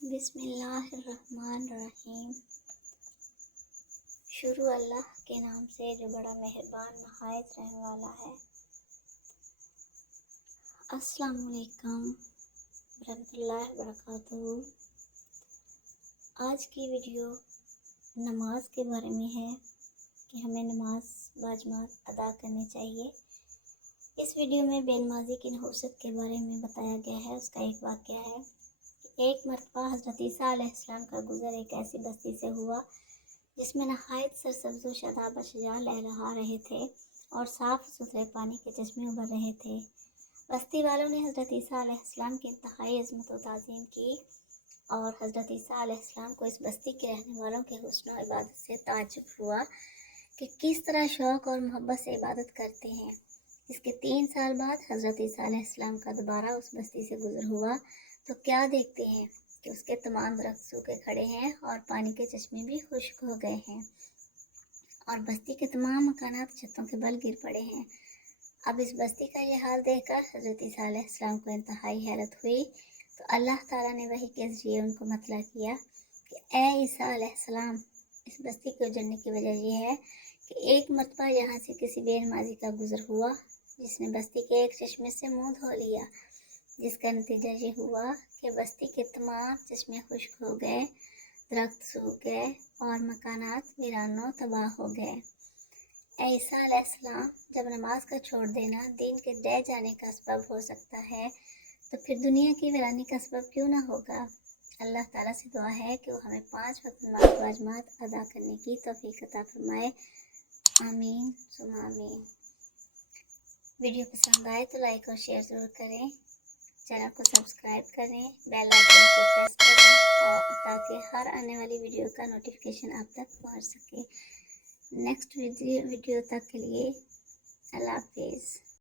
بسم اللہ الرحمن الرحیم۔ شروع اللہ کے نام سے جو بڑا مہربان نہایت رحم والا ہے۔ السلام علیکم ورحمۃ اللہ وبرکاتہ۔ آج کی ویڈیو نماز کے بارے میں ہے کہ ہمیں نماز باجماعت ادا کرنی چاہیے۔ اس ویڈیو میں بے نمازی کی نحوست کے بارے میں بتایا گیا ہے۔ اس کا ایک واقعہ ہے۔ ایک مرتبہ حضرت عیسیٰ علیہ السلام کا گزر ایک ایسی بستی سے ہوا جس میں نہایت سرسبز و شاداب اشجار لہلہا رہے تھے اور صاف ستھرے پانی کے چشمے ابل رہے تھے۔ بستی والوں نے حضرت عیسیٰ علیہ السلام کی انتہائی عظمت و تعظیم کی اور حضرت عیسیٰ علیہ السلام کو اس بستی کے رہنے والوں کے حسن و عبادت سے تعجب ہوا کہ کس طرح شوق اور محبت سے عبادت کرتے ہیں۔ اس کے 3 سال بعد حضرت عیسیٰ علیہ السلام کا دوبارہ اس بستی سے گزر ہوا تو کیا دیکھتے ہیں کہ اس کے تمام درخت سوکھے کھڑے ہیں اور پانی کے چشمے بھی خشک ہو گئے ہیں اور بستی کے تمام مکانات چھتوں کے بل گر پڑے ہیں۔ اب اس بستی کا یہ حال دیکھ کر حضرت عیسیٰ علیہ السلام کو انتہائی حیرت ہوئی تو اللہ تعالیٰ نے وحی کے ذریعے ان کو مطلع کیا کہ اے عیسیٰ علیہ السلام، اس بستی کے اجڑنے کی وجہ یہ ہے کہ ایک مرتبہ یہاں سے کسی بے نمازی کا گزر ہوا جس نے بستی کے ایک چشمے سے منہ دھو لیا، جس کا نتیجہ یہ ہوا کہ بستی کے تمام چشمے خشک ہو گئے، درخت سوکھ گئے اور مکانات ویران و تباہ ہو گئے۔ اے عیسیٰ علیہ السلام، جب نماز کا چھوڑ دینا دین کے ڈہ جانے کا سبب ہو سکتا ہے تو پھر دنیا کی ویرانی کا سبب کیوں نہ ہوگا؟ اللہ تعالیٰ سے دعا ہے کہ وہ ہمیں 5 وقت نماز باجماعت ادا کرنے کی توفیق عطا فرمائے۔ آمین ثم آمین۔ ویڈیو پسند آئے تو لائک اور شیئر ضرور کریں، چینل کو سبسکرائب کریں، بیل آئیکن کو پریس کریں اور تاکہ ہر آنے والی ویڈیو کا نوٹیفیکیشن آپ تک پہنچ سکے۔ نیکسٹ ویڈیو تک کے لیے اللہ حافظ۔